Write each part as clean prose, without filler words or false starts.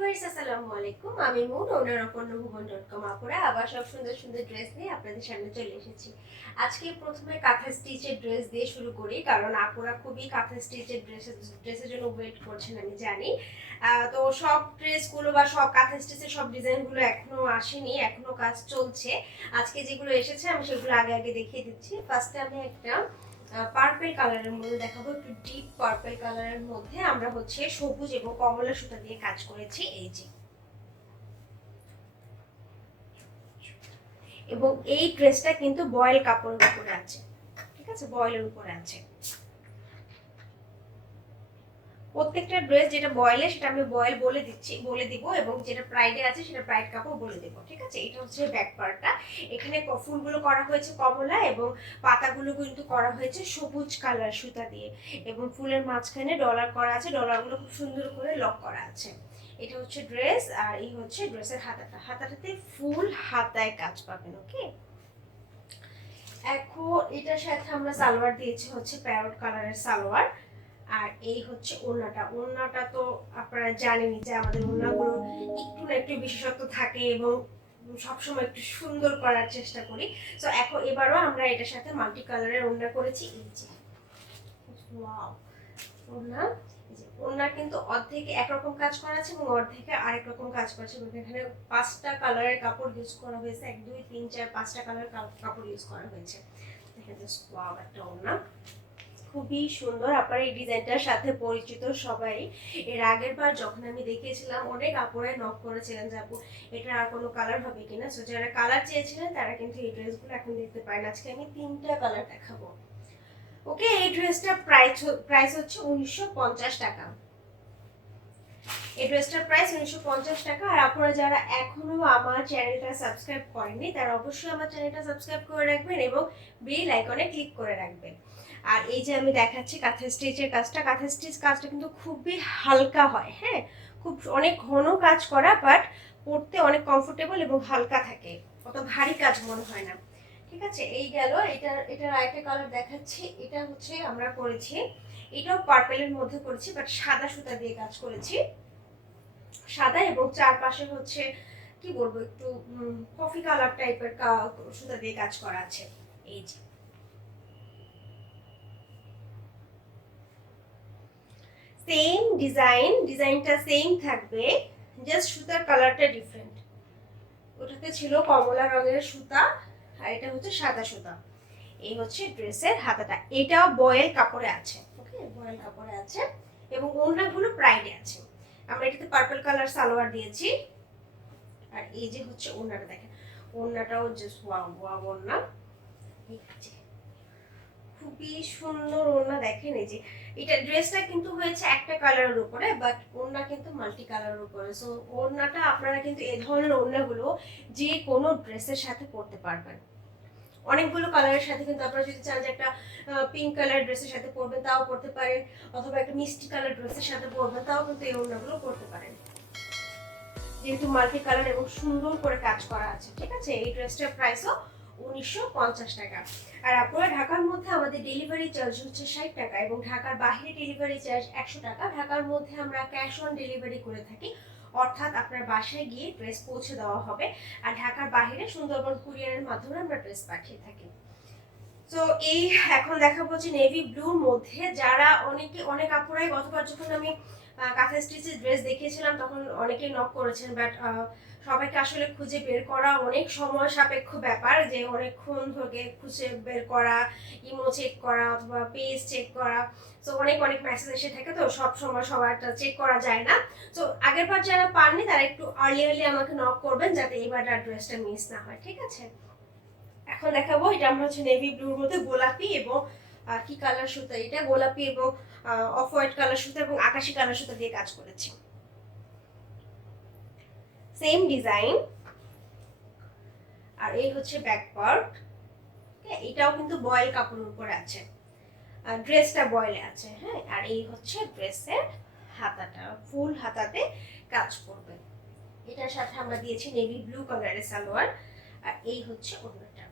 Viewers আসসালামু আলাইকুম, আমি মুন, ওনার অপর্ণভুবন.com। আপুরা আবার সব সুন্দর সুন্দর ড্রেস নিয়ে আপনাদের সামনে চলে এসেছি। আজকে প্রথমে কাঁথা স্টিচের ড্রেস দিয়ে শুরু করি, কারণ আপুরা খুবই কাঁথা স্টিচের ড্রেসের জন্য ওয়েট করছেন আমি জানি। তো সব ড্রেসগুলো বা সব কাঁথা স্টিচের সব ডিজাইনগুলো এখনো আসেনি, এখনো কাজ চলছে। আজকে যেগুলো এসেছে আমি সেগুলো আগে আগে দেখিয়ে দিচ্ছি। ফার্স্টে আমি একটা পার্পল কালারের মধ্যে দেখাবো, একটু ডিপ পার্পল কালারের মধ্যে আমরা হচ্ছে সবুজ এবং কমলা সুতা দিয়ে কাজ করেছি, এই যে। এবং এই ড্রেসটা কিন্তু বয়েল কাপড়ের উপরে আছে, ঠিক আছে, বয়েলের উপরে আছে। প্রত্যেকটা ড্রেস যেটা বয়েলে সেটা আমি বয়েল বলে দিব, এবং যেটা প্রাইডে আছে সেটা প্রাইড কাপড় বলে দেব, ঠিক আছে। এটা হচ্ছে ব্যাক পার্টটা। এখানে ফুলগুলো করা হয়েছে কমলা, এবং পাতাগুলো কিন্তু করা হয়েছে সবুজ কালার সুতা দিয়ে, এবং ফুলের মাঝখানে ডলার করা আছে, ডলারগুলো খুব সুন্দর করে লক করা আছে। এটা হচ্ছে ড্রেস, আর এই হচ্ছে ড্রেসের হাতাটাতে ফুল হাতায় কাজ পাবেন, ওকে। এখন এটার সাথে আমরা সালোয়ার দিয়েছি হচ্ছে প্যারট কালারের সালোয়ার। আর এই হচ্ছে ওড়নাটা তো আপনারা জানেনই যে আমাদের ওড়নাগুলো একটু না একটু বিশেষত্ব থাকে, এবং সবসময় একটু সুন্দর করার চেষ্টা করি। তো এবারও আমরা এটার সাথে মাল্টি কালারের ওড়না করেছি, এই যে। ওয়াও, ওড়না, ওড়না কিন্তু অর্ধেকে একরকম কাজ করা আছে এবং অর্ধেকে আরেক রকম কাজ করা আছে। এখানে 5টা কালারের কাপড় ইউজ করা হয়েছে, 1 2 3 4 5টা কালার কাপড় ইউজ করা হয়েছে। দেখেন জাস্ট ওয়াও, একটা ওড়না খুবই সুন্দর। আপনারা এই ডিজাইনটার সাথে পরিচিত সবাই। এর আগের বার যখন আমি দেখিয়েছিলাম অনেক আপুরাই নক করেছিলেন যে আপু এটা আর কোনো কালার হবে কিনা। সো যারা কালার চেয়েছিলেন তারা কিন্তু এই ড্রেসগুলো এখন দেখতে পারেন। আজকে আমি 3টা কালার দেখাবো, ওকে। এই ড্রেসটার প্রাইস হচ্ছে 1950 টাকা। এই ড্রেসটার প্রাইস 1950 টাকা। আর আপনারা যারা এখনো আমার চ্যানেলটা সাবস্ক্রাইব করেননি তারা অবশ্যই আমার চ্যানেলটা সাবস্ক্রাইব করে রাখবেন এবং বেল আইকনে ক্লিক করে রাখবেন। আর এই যে আমি দেখাচ্ছি কাঁথা স্টিচের কাজটা, কাঁথা স্টিচ কাজটা কিন্তু খুবই হালকা হয়, হ্যাঁ, খুব অনেক ঘন কাজ করা, বাট পরতে অনেক কমফোর্টেবল এবং হালকা থাকে, অত ভারী কাজ মনে হয় না, ঠিক আছে। এই গেল। এটার আরেকটা কালার দেখাচ্ছি। এটা হচ্ছে আমরা করেছি, এটাও পার্পেলের মধ্যে করেছি, বাট সাদা সুতা দিয়ে কাজ করেছি, সাদা, এবং চারপাশে হচ্ছে কি বলবো একটু কফি কালার টাইপের সুতা দিয়ে কাজ করা আছে, এই যে। সেম ডিজাইনটা সেম থাকবে, জাস্ট সুতার কালারটা ডিফারেন্ট। ওটাতে ছিল কমলা রঙের সুতা, আর এটা হচ্ছে সাদা সুতা। এই হচ্ছে ড্রেসের হাতাটা, এটাও বয়েল কাপড়ে আছে, ওকে, বয়েল কাপড়ে আছে, এবং ওড়নাগুলো প্রাইডে আছে। আমরা এটাতে পার্পল কালার সালোয়ার দিয়েছি। আর এই যে হচ্ছে ওড়নাটা, দেখেন ওড়নাটাও জাস্ট ওয়াও ওয়াও ওড়না, খুবই সুন্দর ওড়না। দেখেন এই যে এটা ড্রেসটা কিন্তু হয়েছে একটা কালারের উপরে, বাট ওড়না কিন্তু মাল্টি কালারের উপরে। সো ওড়নাটা আপনারা কিন্তু এই ধরনের ওড়নাগুলো যে কোনো ড্রেসের সাথে পরতে পারবেন। অনেকগুলো কালারের সাথে কিন্তু আপনারা যদি চান যে একটা পিঙ্ক কালার ড্রেসের সাথে পরবেন তাও পরতে পারেন, অথবা একটা মিষ্টি কালার ড্রেসের সাথে পরবেন তাও কিন্তু এই ওড়নাগুলো পরতে পারেন, যেহেতু মাল্টি কালার এবং সুন্দর করে কাজ করা আছে, ঠিক আছে। এই ড্রেসটার প্রাইসও 1950 টাকা। আর আপনারা ঢাকার মধ্যে আমাদের ডেলিভারি চার্জ হচ্ছে 60 টাকা, এবং ঢাকার বাইরে ডেলিভারি চার্জ 100 টাকা। ঢাকার মধ্যে আমরা ক্যাশ অন ডেলিভারি করে থাকি, অর্থাৎ আপনার বাসায় গিয়ে ড্রেস পৌঁছে দেওয়া হবে। আর ঢাকার বাইরে সুন্দরবন কুরিয়ারের মাধ্যমে আমরা ড্রেস পাঠিয়ে থাকি। তো এই এখন দেখাবো যে নেভি ব্লুর মধ্যে, যারা অনেক আপুরাই গতবার যখন আমি কাঁথা স্টিচের ড্রেস দেখিয়েছিলাম তখন অনেকেই নক করেছেন, বাট সবাইকে আসলে খুঁজে বের করা অনেক সময় সাপেক্ষ ব্যাপার, যে অনেকক্ষণ ধরে খুঁজে বের করা, ইমো চেক করা অথবা পেজ চেক করা। তো অনেক মেসেজ এসে থাকে, তো সব সময় সবারটা চেক করা যায় না। তো আগের বার যারা পাননি তারা একটু আর্লি আমাকে নক করবেন, যাতে এবার ড্রেসটা মিস না হয়, ঠিক আছে। এখন দেখাবো এটা আমরা হচ্ছে নেভি ব্লুর মধ্যে গোলাপি এবং কি কালার সুতা, এটা গোলাপি এবং অফ হোয়াইট কালার সুতা এবং আকাশি কালার সুতা দিয়ে কাজ করেছি, সেম ডিজাইন। আর এই হচ্ছে ব্যাক পার্ট, এটাও কিন্তু বয়েল কাপড়ের উপরে আছে, ড্রেসটা বয়েলে আছে, হ্যাঁ। আর এই হচ্ছে ড্রেসের হাতাটা, ফুল হাতাতে কাজ করবে। এটার সাথে আমরা দিয়েছি নেভি ব্লু কালারের সালোয়ার। আর এই হচ্ছে ওড়নাটা,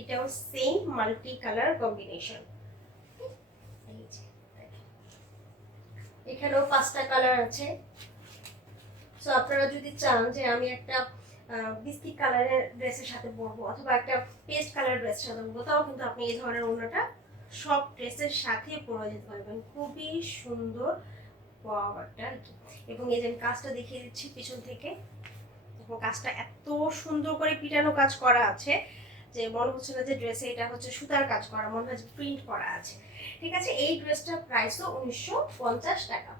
এটাও সেম মাল্টি কালার কম্বিনেশন। এখানেও 5টা কালার আছে, সো আপনারা যদি চান যে আমি একটা বিস্কিট কালারের ড্রেসের সাথে পরবো অথবা একটা পেস্ট কালারের ড্রেসের সাথে পরবো, তাও কিন্তু আপনি এই ধরনের ওড়নাটা সব ড্রেসের সাথে পরে যেতে পারবেন। খুবই সুন্দর পাওয়ারটা আর কি। এবং এই যে আমি কাজটা দেখিয়ে দিচ্ছি পিছন থেকে, এবং কাজটা এত সুন্দর করে পিটানো কাজ করা আছে যে মনে হচ্ছে না যে ড্রেসে এটা হচ্ছে সুতার কাজ করা, মনে হয় যে প্রিন্ট করা আছে। ঠিক আছে, এই ড্রেসটার প্রাইসও 1950 টাকা।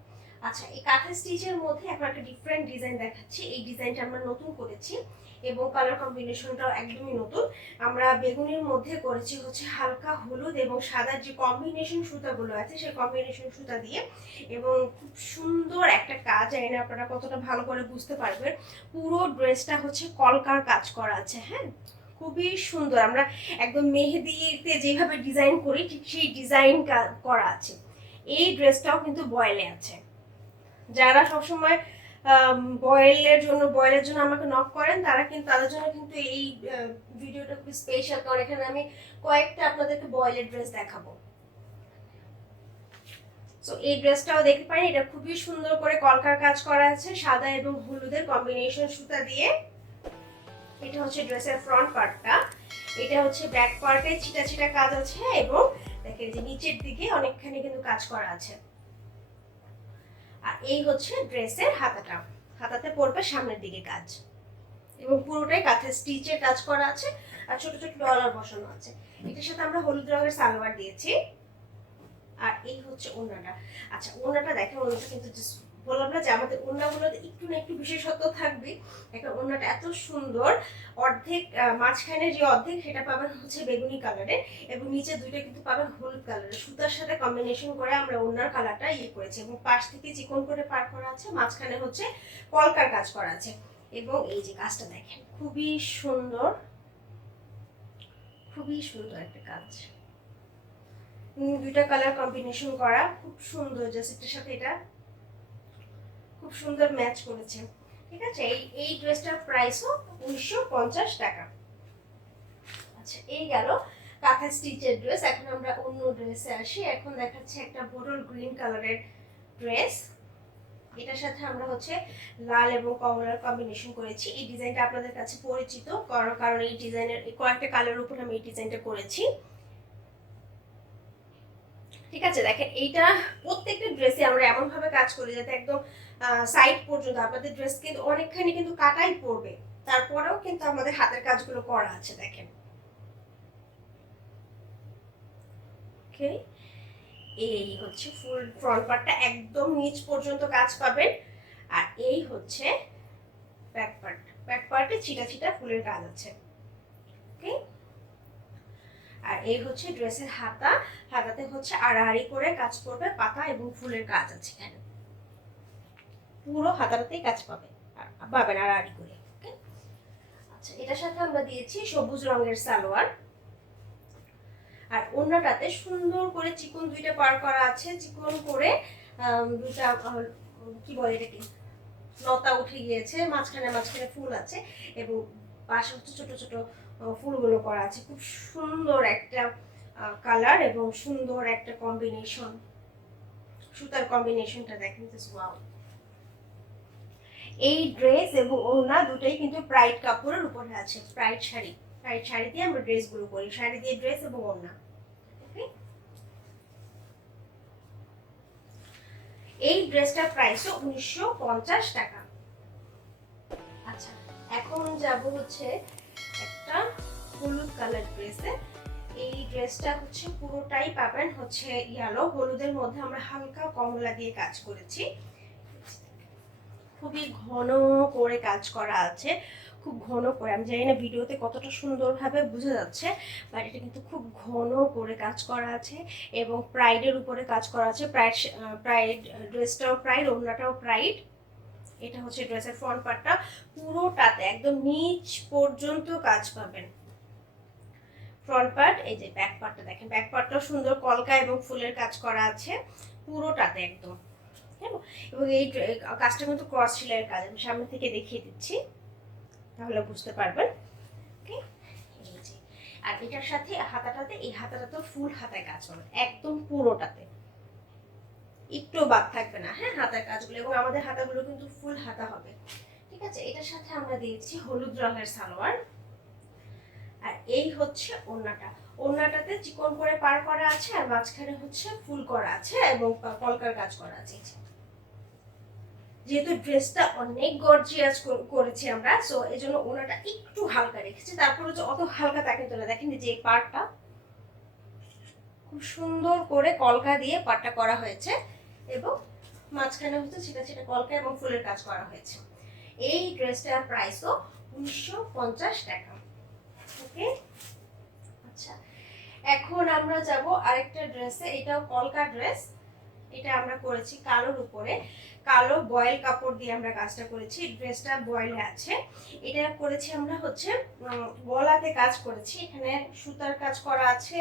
আচ্ছা, এই কাঁথা স্টিচের মধ্যে এখন একটা ডিফারেন্ট ডিজাইন দেখাচ্ছি। এই ডিজাইনটা আমরা নতুন করেছি এবং কালার কম্বিনেশনটাও একদমই নতুন। আমরা বেগুনির মধ্যে করেছি হচ্ছে হালকা হলুদ এবং সাদার যে কম্বিনেশন সুতাগুলো আছে সেই কম্বিনেশন সুতা দিয়ে, এবং খুব সুন্দর একটা কাজ। জানি না আপনারা কতটা ভালো করে বুঝতে পারবেন। পুরো ড্রেসটা হচ্ছে কলকার কাজ করা আছে। হ্যাঁ, খুবই সুন্দর। আমরা একদম মেহেদিতে যেভাবে ডিজাইন করি ঠিক সেই ডিজাইন করা আছে। এই ড্রেসটাও কিন্তু বয়েলে আছে। যারা সবসময় বয়েলের জন্য আমাকে নক করেন, তারা কিন্তু তাদের জন্য কিন্তু এই ভিডিওটা খুব স্পেশাল, কারণ এখানে আমি কয়েকটা আপনাদেরকে বয়েলের ড্রেস দেখাবো। সো এই ড্রেসটাও দেখতে পারেন, এটা খুবই সুন্দর করে কলকার কাজ করা আছে সাদা এবং হলুদের কম্বিনেশন সুতা দিয়ে। এটা হচ্ছে ড্রেসের ফ্রন্ট পার্টটা, এটা হচ্ছে ব্যাক পার্টে ছিটা ছিটা কাজ আছে, এবং দেখেন যে নিচের দিকে অনেকখানি কিন্তু কাজ করা আছে। আর এই হচ্ছে ড্রেসের হাতাটা, হাতাতে পড়বে সামনের দিকে কাজ, এবং পুরোটাই কাঁথা স্টিচের কাজ করা আছে আর ছোট ছোট ডলার বসানো আছে। এটার সাথে আমরা হলুদ রঙের সালোয়ার দিয়েছি। আর এই হচ্ছে ওড়নাটা। আচ্ছা, ওড়নাটা দেখেন, ওড়নাটা কিন্তু বললাম না যে আমাদের ওড়নাগুলোতে একটু না একটু বিশেষত্ব থাকবে। একটা ওড়নাটা এত সুন্দর, অর্ধেক মাঝখানে যে অর্ধেক সেটা পাবেন হচ্ছে বেগুনি কালারে, এবং নিচে দুইটা কিন্তু পাবেন হলুদ কালারের। সুতার সাথে কম্বিনেশন করে আমরা ওড়নার কালারটা করেছি, এবং পাশ থেকে চিকন করে পার করা আছে, মাঝখানে হচ্ছে কলকার কাজ করা আছে। এবং এই যে কাজটা দেখেন, খুবই সুন্দর, খুবই সুন্দর একটা কাজ। দুইটা কালার কম্বিনেশন করা, খুব সুন্দর। জাস্ট এটার সাথে এটা খুব সুন্দর ম্যাচ করেছে। ঠিক আছে, এই ড্রেসটার প্রাইসও 1950 টাকা। আচ্ছা, এই গেল কাঁথা স্টিচের ড্রেস। এখন আমরা অন্য ড্রেসে আসি। এখন দেখাচ্ছি একটা বোটল গ্রিন কালারের ড্রেস। এটার সাথে আমরা হচ্ছে লাল এবং কমলার কম্বিনেশন করেছি। এই ডিজাইনটা আপনাদের কাছে পরিচিত, কারণ এই ডিজাইনের কয়েকটা কালারের উপর আমি এই ডিজাইনটা করেছি। ঠিক আছে, দেখেন এইটা প্রত্যেকটা ড্রেসে আমরা এমন ভাবে কাজ করি যাতে একদম সাইড পর্যন্ত, আপনাদের ড্রেস কিন্তু অনেকখানি কিন্তু কাটাই পড়বে, তারপরেও কিন্তু আমাদের হাতের কাজগুলো করা আছে। দেখেন, ওকে, এই হচ্ছে ফুল ফ্রন্ট পার্টটা, একদম নিচ পর্যন্ত কাজ পাবেন। আর এই হচ্ছে ব্যাক পার্ট, ব্যাক পার্টে ছিটা ছিটা ফুলের কাজ আছে। ওকে, আর এই হচ্ছে ড্রেসের হাতা, হাতাতে হচ্ছে আড়াআড়ি করে কাজ করবে, পাতা এবং ফুলের কাজ আছে এখানে, পুরো হাতাটাতেই কাজ পাবেন আড়াআড়ি করে। ওকে, আচ্ছা, এটার সাথে আমরা দিয়েছি সবুজ রঙের সালোয়ার। আর ওড়নাটাতে সুন্দর করে চিকন দুইটা পার করা আছে, চিকন করে দুইটা কি বলে এটাকে, লতা উঠে গিয়েছে, মাঝখানে মাঝখানে ফুল আছে, এবং পাশে হচ্ছে ছোট ছোট ফুলগুলো করা আছে। খুব সুন্দর একটা কালার এবং সুন্দর একটা কম্বিনেশন, সুতার কম্বিনেশনটা দেখেন, জাস্ট ওয়াও। এই ড্রেস এবং ওড়না দুটোই কিন্তু প্রাইড কাপড়ের উপরে আছে, প্রাইড শাড়ি, প্রাইড শাড়ি দিয়ে আমরা ড্রেসগুলো করি, শাড়ি দিয়ে ড্রেস এবং ওড়না। ওকে, এই ড্রেসটার প্রাইসও 1950 টাকা। আচ্ছা, এখন যাব হচ্ছে একটা হলুদ কালার ড্রেসে। এই ড্রেসটা হচ্ছে পুরোটাই পাবেন হচ্ছে ইয়েলো, হলুদের মধ্যে আমরা হালকা কমলা দিয়ে কাজ করেছি। খুবই ঘন করে কাজ করা আছে, খুব ঘন করে। আমি জানি না ভিডিওতে কতটা সুন্দরভাবে বোঝা যাচ্ছে, বাট এটা কিন্তু খুব ঘন করে কাজ করা আছে, এবং প্রাইডের উপরে কাজ করা আছে। প্রাইড ড্রেসটাও প্রাইড, ওড়নাটাও প্রাইড। এটা হচ্ছে ড্রেসের ফ্রন্ট পার্টটা, পুরোটাতে একদম নিচ পর্যন্ত কাজ পাবেন। ফ্রন্ট পার্ট, এই যে ব্যাক পার্টটা দেখেন, ব্যাক পার্টটাও সুন্দর কলকা এবং ফুলের কাজ করা আছে পুরোটাতে একদম। এবং এই কাজটা কিন্তু ক্রস সেলাইয়ের কাজ, আমি সামনে থেকে দেখিয়ে দিচ্ছি তাহলে বুঝতে পারবেন। ওকে, আর এটার সাথে হাতাটাতে, এই হাতাটাতে ফুল হাতায় কাজ হবে একদম পুরোটাতে। একটু বাদ থাকবে না, হ্যাঁ, হাতার কাজগুলো। এবং আমাদের হাতাগুলো কিন্তু ফুল হাতা হবে, ঠিক আছে। এটার সাথে আমরা দিয়েছি হলুদ রঙের সালোয়ার। আর এই হচ্ছে ওড়নাটা। ওড়নাটাতে চিকন করে পার করা আছে আর মাঝখানে হচ্ছে ফুল করা আছে এবং কলকার কাজ করা আছে। যেহেতু ড্রেসটা অনেক গর্জিয়াস করেছি আমরা, সো এই জন্য ওড়নাটা একটু হালকা রেখেছি। তারপরে যে অত হালকা তা কিন্তু না, দেখেন যে পার্টটা খুব সুন্দর করে কলকা দিয়ে পাটটা করা হয়েছে এবং মাঝখানে হচ্ছে ছিটা ছিটা কলকা এবং ফুলের কাজ করা হয়েছে। এই ড্রেসটার প্রাইসও 1950 টাকা। ওকে, আচ্ছা, এখন আমরা যাব আরেকটা ড্রেসে। এটাও কলকা ড্রেস। এটা আমরা করেছি কালোর উপরে, কালো বয়েল কাপড় দিয়ে আমরা কাজটা করেছি। ড্রেসটা বয়েলে আছে। এটা করেছি আমরা হচ্ছে গলাতে কাজ করেছি, এখানে সুতার কাজ করা আছে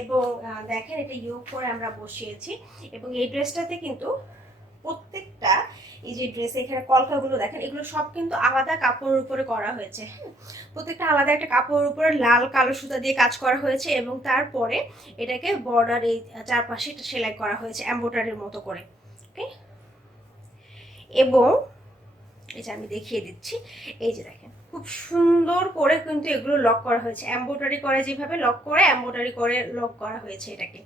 এবং দেখেন এটা ইয়োগ করে আমরা বসিয়েছি। এবং এই ড্রেসটাতে কিন্তু প্রত্যেকটা এই যে ড্রেস এখানে কলকাগুলো দেখেন, এগুলো সব কিন্তু আলাদা কাপড়ের উপরে করা হয়েছে, হ্যাঁ, প্রত্যেকটা আলাদা একটা কাপড়ের উপরে লাল কালো সুতা দিয়ে কাজ করা হয়েছে এবং তারপরে এটাকে বর্ডার এই চারপাশে সেলাই করা হয়েছে এমব্রয়ডারির মতো করে। ওকে, এবং এই যে আমি দেখিয়ে দিচ্ছি, এই যে দেখেন খুব সুন্দর করে কিন্তু এগুলো লক করা হয়েছে, এমব্রয়ডারি করে যেভাবে লক করে এমব্রয়ডারি করে লক করা হয়েছে এটাকে।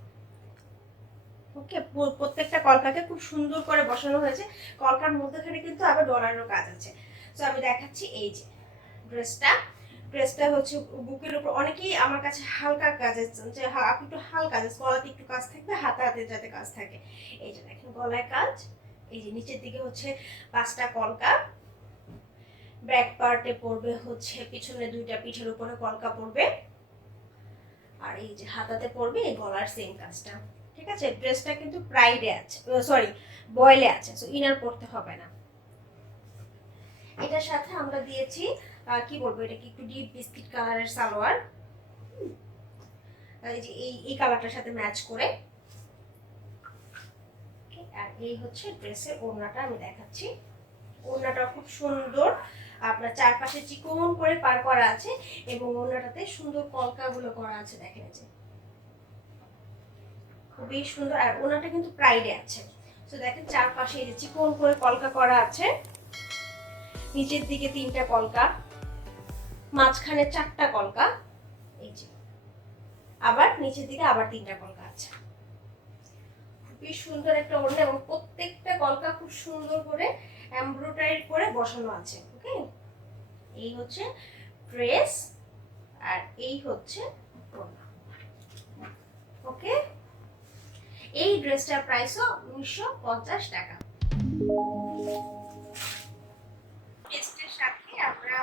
ওকে, প্রত্যেকটা কলকাকে খুব সুন্দর করে বসানো হয়েছে। কলকার মধ্যখানে কিন্তু আবার ডলারেরও কাজ আছে। তো আমি দেখাচ্ছি এই যে ড্রেসটা হচ্ছে বুকের উপর। অনেকেই আমার কাছে হালকা কাজের যে আপনি একটু হালকা কাজ, গলাতে একটু কাজ থাকবে, হাতে যাতে কাজ থাকে। এই যে দেখেন গলায় কাজ, এই যে নিচের দিকে হচ্ছে 5টা কলকা, ব্যাক পার্টে পড়বে হচ্ছে পিছনে 2টা পিঠের উপরে কলকা পড়বে, আর এই যে হাতাতে পড়বে এই গলার সেম কাজটা, ঠিক আছে। ড্রেসটা কিন্তু প্রাইডে আছে, সরি বয়েলে আছে, সো ইনার পড়তে হবে না। এটার সাথে আমরা দিয়েছি কি বলবো, এটা কি একটু ডিপ বিস্কিট কালারের সালোয়ার, এই যে এই কালারটার সাথে ম্যাচ করে। আর এই হচ্ছে ড্রেসের ওড়নাটা আমি দেখাচ্ছি। ওড়নাটা খুব সুন্দর, আপনার চারপাশে চিকন করে পার করা আছে এবং ওড়নাটাতে সুন্দর কলকাগুলো করা আছে, দেখেন যে খুবই সুন্দর। আর ওড়নাটা কিন্তু প্রাইডে আছে, তো দেখেন চারপাশে এই যে চিকন করে কলকা করা আছে, নিচের দিকে 3টা কলকা, মাঝখানে 4টা কলকা, এই যে আবার নিচের দিকে আবার 3টা কলকা আছে। খুবই সুন্দর একটা ওড়না এবং প্রত্যেকটা কলকা খুব সুন্দর করে এমব্রয়ডারি করে বসানো আছে। ওকে, এই হচ্ছে ড্রেস আর এই হচ্ছে ওড়না। ওকে, এই ড্রেসটার প্রাইসও 1950 টাকা। ড্রেসটার সাথে আমরা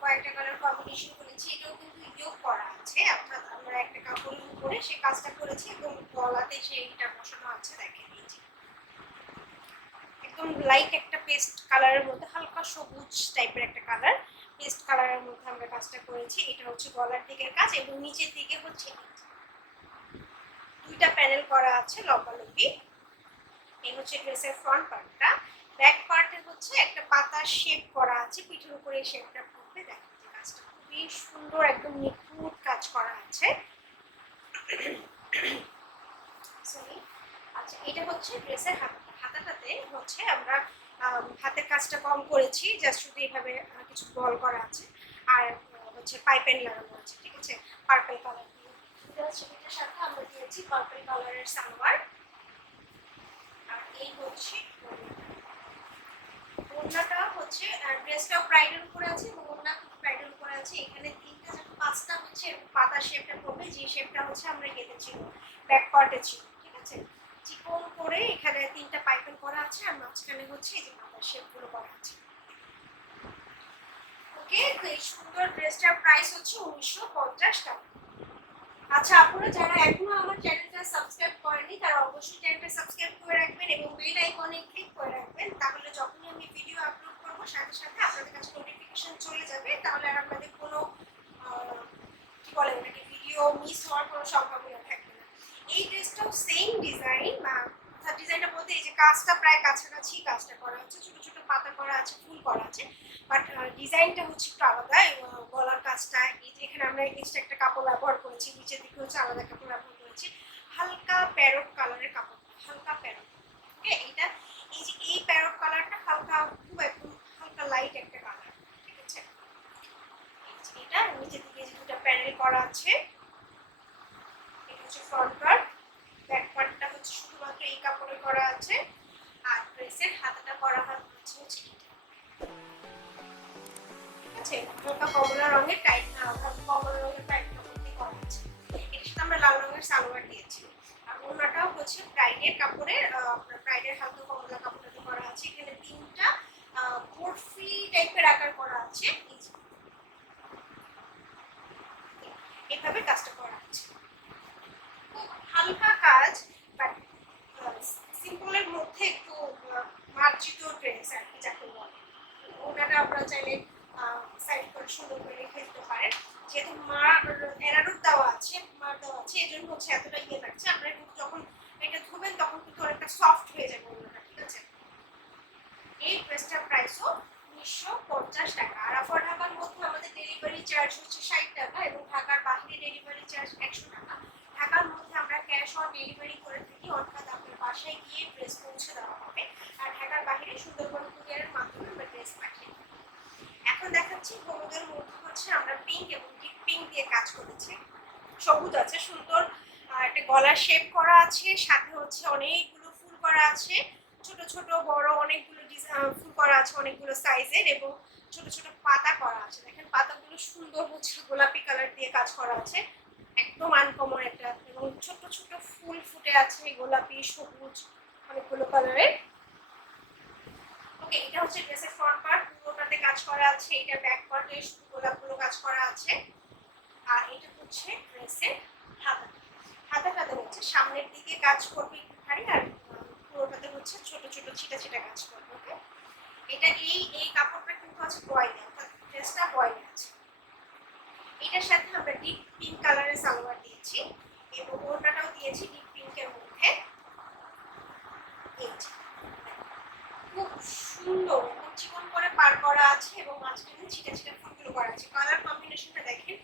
কয়েকটা কালার কম্বিনেশন করেছি। এটাও কিন্তু ইয়োগ করা আছে, অর্থাৎ আমরা একটা কাপড়ের উপরে সেই কাজটা করেছি এবং গলাতে সেইটা বসানো আছে। দেখেন এই যে একদম লাইট একটা পেস্ট কালারের মধ্যে, হালকা সবুজ টাইপের একটা কালার, পেস্ট কালারের মধ্যে আমরা কাজটা করেছি। এটা হচ্ছে গলার দিকের কাজ এবং নিচের দিকে হচ্ছে 2টা প্যানেল করা আছে লম্বালম্বি। এই হচ্ছে ড্রেসের ফ্রন্ট পার্টটা। ব্যাক পার্টে হচ্ছে একটা পাতা শেপ করা আছে, পিঠের উপরে এই শেপটা পড়বে। দেখেন যে কাজটা খুবই সুন্দর, একদম নিখুঁত কাজ করা আছে। সরি, আচ্ছা, এটা হচ্ছে ড্রেসের হাতাটাতে হচ্ছে আমরা হাতের কাজটা কম করেছি, জাস্ট শুধু এইভাবে কিছু বল করা আছে আর হচ্ছে পাইপেন লাগানো আছে, ঠিক আছে, পার্পল কালার দিয়ে। এটার সাথে আমরা দিয়েছি পার্পল কালারের সালোয়ার। আর এই হচ্ছে ওড়নাটা হচ্ছে ড্রেসটাও ব্রাইডের উপরে আছে এবং ওড়না ব্রাইডের উপরে আছে। এখানে 5টা হচ্ছে পাতা শেপটা পড়বে, যে শেপটা হচ্ছে আমরা কেটেছি ব্যাক পার্টে ছিল, ঠিক আছে। চিকন করে এখানে 3টা পাইপেন করা আছে আর মাঝখানে হচ্ছে এই যে পাতা শেপগুলো করা আছে। ওকে, তো এই সুন্দর ড্রেসটার প্রাইস হচ্ছে 1950 টাকা। আচ্ছা, আপনারা যারা এখনো আমার চ্যানেলটা সাবস্ক্রাইব করেনি তারা অবশ্যই চ্যানেলটা সাবস্ক্রাইব করে রাখবেন এবং বেল আইকনে ক্লিক করে রাখবেন, তাহলে যখনই আমি ভিডিও আপলোড করব সাথে সাথে আপনাদের কাছে নোটিফিকেশন চলে যাবে। তাহলে আর আপনাদের কোনো কি বলে ওটাকে ভিডিও মিস হওয়ার কোনো সম্ভাবনা থাকবে না। এই ড্রেসটাও সেম ডিজাইন, বা ডিজাইনটা বলতে এই যে কাজটা প্রায় কাছাকাছি কাজটা করা হচ্ছে, ছোট ছোট পাতা করা আছে, ফুল করা আছে, বাট ডিজাইনটা হচ্ছে একটু আলাদা। গলার কাজটা এই যে এখানে আমরা এক্সট্রা একটা কাপড় ব্যবহার করেছি, নিচের দিকে হচ্ছে আলাদা কাপড় ব্যবহার করেছি, হালকা প্যারট কালারের কাপড়, হালকা প্যারট। ওকে, এটা এই যে এই প্যারট কালারটা হালকা খুব একদম হালকা লাইট একটা কালার, ঠিক আছে। এটা নিচের দিকে যে দুটো প্যানেল করা আছে, এটা হচ্ছে ফ্রন্ট পার্ট, ব্যাক পার্টটা হচ্ছে শুধুমাত্র এই কাপড়ে করা আছে, আর ড্রেসের হাতাটা করা হচ্ছে ঠিক আছে, হালকা কমলা রঙের টাইট কমলা রঙের টাইট কাপড় দিয়ে করা আছে। এর সাথে আমরা লাল রঙের সালোয়ার দিয়েছি, আর ওড়নাটাও হচ্ছে ব্রাইডের কাপড়ের, আপনার ব্রাইডের হালকা কমলা কাপড়টা করা আছে। এখানে তিনটা বরফি টাইপের আকার করা আছে, এভাবে কাজটা করা আছে। খুব হালকা কাজ, বাট সিম্পলের মধ্যে একটু মার্জিত ড্রেস আর কি যাকে বলে। ওনাটা আপনারা চাইলে সাইড করে সুন্দর করে রেখে দিতে পারেন, যেহেতু এরারুট দেওয়া আছে, মার দেওয়া আছে, এই জন্য হচ্ছে এতটা ইয়ে লাগছে। আপনারা কিন্তু যখন এটা ধুবেন তখন কিন্তু অনেকটা সফট হয়ে যাবে ওনাটা, ঠিক আছে। এই ড্রেসটার প্রাইসও 1950 টাকা, আর অফার ঢাকার মধ্যে আমাদের ডেলিভারি চার্জ হচ্ছে 60 টাকা এবং ঢাকার বাইরে ডেলিভারি চার্জ 100 টাকা। ঢাকার মধ্যে আমরা ক্যাশ অন ডেলিভারি করে থাকি, অর্থাৎ আপনার বাসায় গিয়ে ড্রেস পৌঁছে দেওয়া হবে, আর ঢাকার বাইরে সুন্দরবন কুরিয়ারের মাধ্যমে আমরা ড্রেস পাঠিয়ে দেবো। এখন দেখাচ্ছি হলুদের মধ্যে হচ্ছে আমরা পিঙ্ক এবং ডিপ পিঙ্ক দিয়ে কাজ করেছি, সবুজ আছে সুন্দর, একটা গলার শেপ করা আছে, সাথে হচ্ছে অনেকগুলো ফুল করা আছে, ছোট ছোট বড় অনেকগুলো ফুল করা আছে অনেকগুলো সাইজের, এবং ছোট ছোট পাতা করা আছে। দেখেন পাতাগুলো সুন্দর হচ্ছে গোলাপি কালার দিয়ে কাজ করা আছে, একদম আনকমন একটা, এবং ছোট ছোট ফুল ফুটে আছে গোলাপি সবুজ অনেকগুলো কালারের। ওকে, এটা হচ্ছে ড্রেসের ফ্রন্ট পার্ট, পুরোটাতে কাজ করা আছে, এটা ব্যাক পার্টে শুধু গোলাপগুলো কাজ করা আছে, আর এটা হচ্ছে ড্রেসের হাতাটাতে হচ্ছে সামনের দিকে কাজ করবে একটু ভারী, আর পুরোটাতে হচ্ছে ছোট ছোট ছিটা ছিটা কাজ করবে। ওকে, এটা এই কাপড়টা কিন্তু আছে বয়েলে, অর্থাৎ ড্রেসটা বয়েলে আছে। এটার সাথে আমরা ডিপ পিঙ্ক কালারের সালোয়ার দিয়েছি এবং ওড়নাটাও দিয়েছি ডিপ পিঙ্কের মধ্যে। খুব সুন্দর এবং চিকন করে পার করা আছে এবং মাঝখানে ছিটা ছিটা ফুলগুলো করা আছে। কালার কম্বিনেশনটা দেখেন,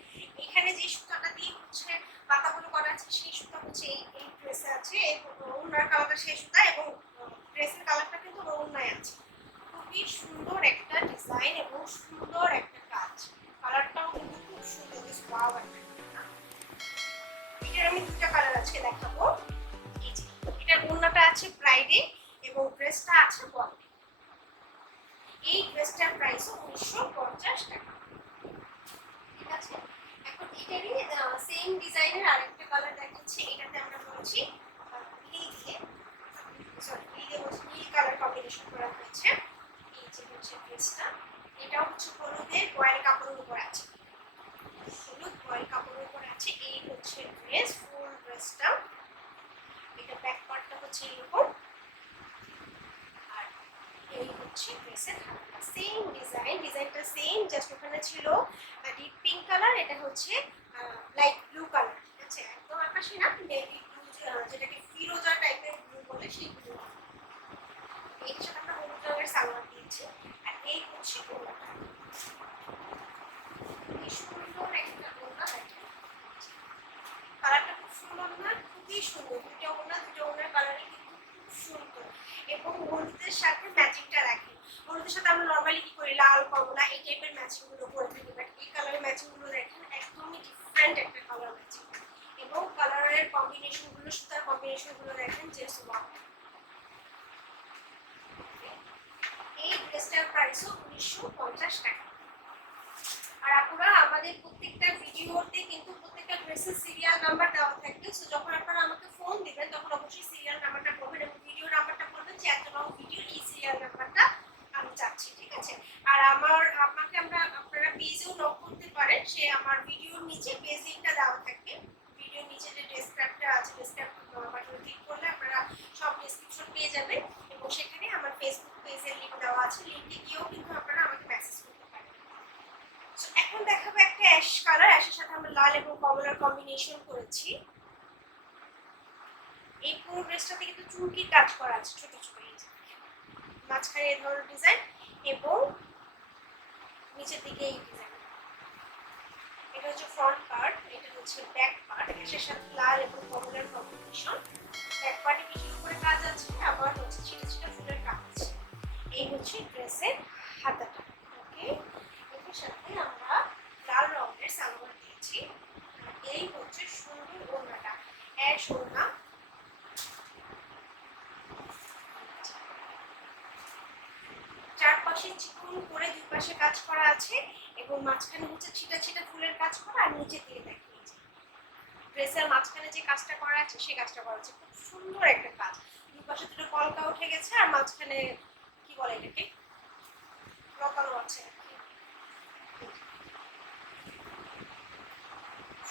এখানে যে সুতাটা দিয়ে হচ্ছে পাতাগুলো করা আছে সেই সুতা হচ্ছে এই ড্রেসে আছে, এবং ওড়নার কালারটা সেই সুতা, এবং ড্রেসের কালারটা কিন্তু ওড়নায় আছে। খুবই সুন্দর একটা ডিজাইন এবং সুন্দর একটা কাজ, কালারটাও কিন্তু খুব সুন্দর, ওয়াও একটা। এটার আমি দুটো কালার আজকে দেখাবো। এই যে এটার ওড়নাটা আছে ব্রাইডে এবং ড্রেসটা আছে বয়েলে। এই ড্রেসটার প্রাইসও 1950 টাকা, ঠিক আছে। এখন এটারই সেম ডিজাইনের আরেকটা কালার দেখাচ্ছি, এটাতে আমরা বলছি নীল কালার কম্বিনেশন করা হয়েছে। এই যে হচ্ছে ড্রেসটা, এটাও হচ্ছে হলুদের বয়েল কাপড়ের উপর আছে, হলুদ বয়েল কাপড়ের উপর আছে। এই হচ্ছে ড্রেস, ফুল ড্রেসটা, এটা ব্যাক পার্টটা হচ্ছে এরকম, আর এই হচ্ছে ড্রেসের হাতাটা, সেম ডিজাইনটা সেম, জাস্ট ওখানে ছিল ডিপ পিঙ্ক কালার, এটা হচ্ছে লাইট ব্লু কালার, ঠিক আছে, একদম আকাশি না, নেভি ব্লু, যেটাকে ফিরোজা টাইপের ব্লু বলে সেই ব্লু। এর সাথে আমরা হলুদ রঙের সালোয়ার দিয়েছি, আর এই হচ্ছে ওড়নাটা, খুবই সুন্দর একটা ওড়না, কালারটা খুব সুন্দর না, খুবই সুন্দর, দুটো ওড়নার কালারই কিন্তু খুব সুন্দর, এবং হলুদের সাথে ম্যাচিংটা রাখি। হলুদের সাথে আমরা নর্মালি কি করি, লাল কমলা এই টাইপের ম্যাচিং গুলো করে থাকি, বাট এই কালারের ম্যাচিং গুলো দেখেন একদমই ডিফারেন্ট একটা কালার ম্যাচিং, এবং কালারের কম্বিনেশন গুলো, সুতার কম্বিনেশন গুলো দেখেন যে ওয়াও। এই ড্রেসটার প্রাইসও 1950 টাকা। আর আপনারা আমাদের প্রত্যেকটা ভিডিওতে কিন্তু প্রত্যেকটা ড্রেসের সিরিয়াল নাম্বার দেওয়া থাকবে, সো যখন আপনারা আমাকে ফোন দিবেন তখন অবশ্যই সিরিয়াল নাম্বারটা বলবেন এবং ভিডিও নাম্বারটা বলবেন যে এত লং ভিডিও এই সিরিয়াল নাম্বারটা আমি চাচ্ছি, ঠিক আছে। আর আপনারা পেজেও নক করতে পারেন, সে আমার ভিডিওর নিচে পেজ লিংকটা দেওয়া থাকবে, ভিডিওর নিচে যে ডেসক্রিপটা আছে ডেসক্রিপশন বাটনে ক্লিক করলে আপনারা সব ডেসক্রিপশন পেয়ে যাবেন, এবং সেখানে আমার ফেসবুক পেজের লিংক দেওয়া আছে, লিংকে গিয়েও কিন্তু আপনারা আমাকে মেসেজ করতে পারেন। এখন দেখাবো একটা অ্যাশ কালার, অ্যাশের সাথে আমরা লাল এবং কমলার কম্বিনেশন করেছি। এই পুরো ড্রেসটাতে কিন্তু চুমকির কাজ করা আছে, ছোট ছোট মাঝখানে এই ধরনের ডিজাইন এবং নিচের দিকে এই ডিজাইন। এটা হচ্ছে ফ্রন্ট পার্ট, এটা হচ্ছে ব্যাক পার্ট, অ্যাশের সাথে লাল এবং কমলার কম্বিনেশন। ব্যাক পার্টে পিঠের উপরে কাজ আছে, আবার হচ্ছে অ্যাশ ওড়না, চারপাশে চিকন করে দুই পাশে কাজ করা আছে এবং মাঝখানে হচ্ছে ছিটা ছিটা ফুলের কাজ করা, আর নিচে দিয়ে দেখিয়েছে ড্রেসের মাঝখানে যে কাজটা করা আছে সেই কাজটা করা আছে। খুব সুন্দর একটা কাজ, দুই পাশে দুটো কলকা উঠে গেছে আর মাঝখানে কি বলে এটাকে লতানো আছে।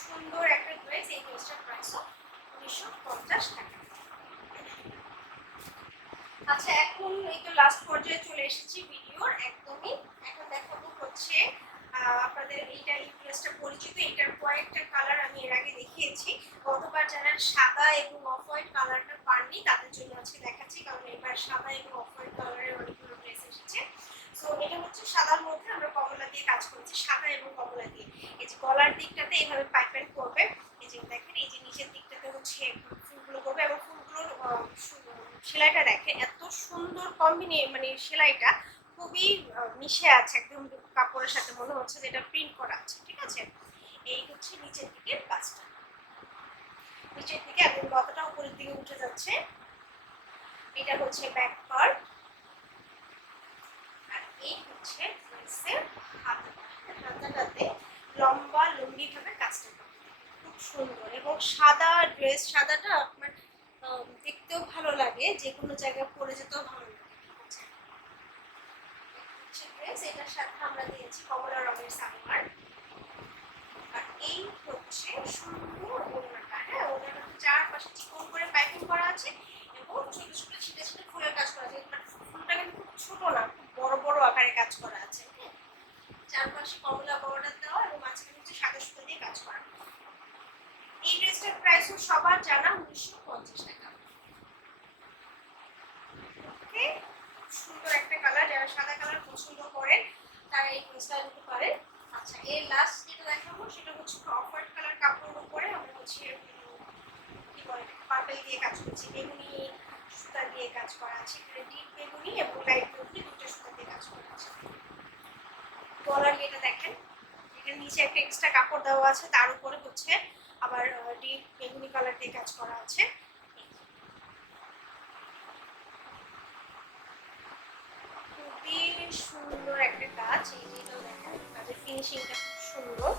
সুন্দর একটা ড্রেস, এই ড্রেসটার প্রাইসও 1950 টাকা। আচ্ছা এখন এই তো লাস্ট পর্যায়ে চলে এসেছি ভিডিওর একদমই। এখন দেখাবো হচ্ছে আপনাদের এইটা এই ড্রেসটা পরিচিত, এটার কয়েকটা কালার আমি এর আগে দেখিয়েছি। গতবার যারা সাদা এবং অফ হোয়াইট কালারটা পাননি তাদের জন্য আজকে দেখাচ্ছি, কারণ এবার সাদা এবং অফ হোয়াইট কালারের অনেকগুলো ড্রেস এসেছে। সো এটা হচ্ছে সাদার মধ্যে আমরা কমলা দিয়ে কাজ করেছি, সাদা এবং কমলা দিয়ে। এই যে গলার দিকটাতে এইভাবে পাইপেন করবে, এই যে দেখেন এই যে নিচের দিকটাতে হচ্ছে ফুলগুলো করবে এবং ফুলগুলোর সেলাইটা দেখেন এত সুন্দর মানে সেলাইটা খুবই মিশে আছে একদম কাপড়ের সাথে, মনে হচ্ছে যে এটা প্রিন্ট করা আছে। ঠিক আছে, এই হচ্ছে নিচের দিকের কাজটা, নিচের দিকে একদম গতটা উপরের দিকে উঠে যাচ্ছে। এটা হচ্ছে ব্যাক পার্ট, আর এই হচ্ছে ড্রেসের হাতাটাতে লম্বা লম্বি ভাবে কাজটা করতে খুব সুন্দর এবং সাদা ড্রেস, সাদাটা আপনার দেখতেও ভালো লাগে, যে কোনো জায়গায় পরে যেতেও ভালো লাগে। ঠিক আছে, ড্রেস এটার সাথে আমরা দিয়েছি কমলা রঙের সালোয়ার, আর এই হচ্ছে সুন্দর ওড়নাটা। হ্যাঁ, ওড়নাটা চারপাশে চিকন করে পাইপিং করা আছে এবং ছোট ছোট ছিটে ছিটে ফুলের কাজ করা আছে। ফুলটা কিন্তু খুব ছোট না, খুব বড় বড় আকারে কাজ করা আছে। চারপাশে কমলা বর্ডার দেওয়া এবং মাঝখানে হচ্ছে সাদা সুতো দিয়ে কাজ করা। এই ড্রেসটার প্রাইসও সবার জানা 1950 টাকা। ওকে, সুন্দর একটা কালার, যারা সাদা কালার পছন্দ করেন তারা এই ড্রেসটা নিতে পারেন। আচ্ছা এর লাস্ট যেটা দেখাবো সেটা হচ্ছে অফ হোয়াইট কালার কাপড়ের উপরে আমরা হচ্ছে কি বলে পার্পল দিয়ে কাজ করছি, বেগুনি সুতা দিয়ে কাজ করা আছে, এখানে ডিপ বেগুনি এবং লাইট বেগুনি দুটো সুতা দিয়ে কাজ করা আছে। গলার এটা দেখেন, এখানে নিচে একটা এক্সট্রা কাপড় দেওয়া আছে, তার উপরে হচ্ছে আবার ডিপ বেগুনি কালার দিয়ে কাজ করা আছে। খুবই সুন্দর একটা কাজ, এই যেটাও দেখেন কাজের ফিনিশিংটা খুব সুন্দর।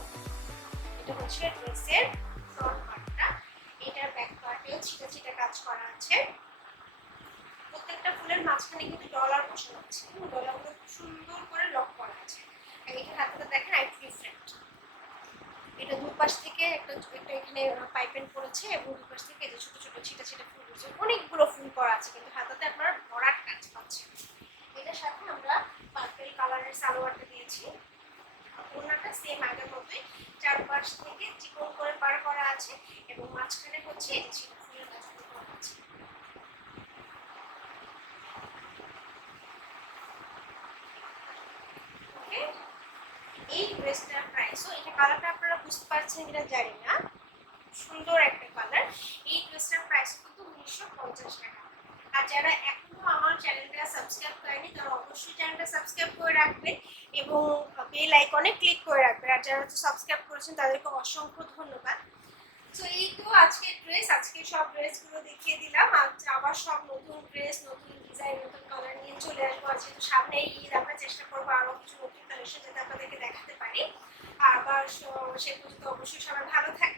এটা হচ্ছে ড্রেসের ফ্রন্ট পার্টটা, এটার ব্যাক পার্টেও ছিটা ছিটা কাজ করা আছে। প্রত্যেকটা ফুলের মাঝখানে কিন্তু ডলার বসানো আছে, ডলারগুলো খুব সুন্দর করে লক করা আছে। আর এটার হাতটা দেখেন একটু ডিফারেন্ট, এটা দুপাশ থেকে একটা এখানে পাইপেন করেছে এবং দুপাশ থেকে এই যে ছোট ছোট ছিটা ছিটা ফুল রয়েছে, অনেকগুলো ফুল করা আছে কিন্তু হাতাতে আপনারা ভরাট কাজ পাচ্ছেন। এটার সাথে আমরা পার্পল কালারের সালোয়ারটা দিয়েছি, ওড়নাটা সেম আগের মতোই চারপাশ থেকে চিকন করে পার করা আছে এবং মাঝখানে হচ্ছে এই যে ফুলের কাজগুলো করা আছে। ওকে, এই ড্রেসটার প্রাইসও, এটা কালারটা আপনারা বুঝতে পারছেন কিনা জানি না, সুন্দর একটা কালার। এই ড্রেসটার প্রাইস কিন্তু 1950 টাকা। আর যারা এখনো আমার চ্যানেলটা সাবস্ক্রাইব করেনি তারা অবশ্যই চ্যানেলটা সাবস্ক্রাইব করে রাখবেন এবং বেল আইকনে ক্লিক করে রাখবেন। আর যারা সাবস্ক্রাইব করেছেন তাদেরকে অসংখ্য ধন্যবাদ। তো এই তো আজকের ড্রেস, আজকে সব ড্রেসগুলো দেখিয়ে দিলাম। আবার সব নতুন ড্রেস, নতুন ডিজাইন, নতুন কালার নিয়ে চলে আসবো। আর যেহেতু সামনে ঈদ, আমরা চেষ্টা করবো আরো কিছু নতুন কালেকশন যাতে আপনাদেরকে দেখাতে পারি। আবার সে পর্যন্ত অবশ্যই সবাই ভালো থাকবেন।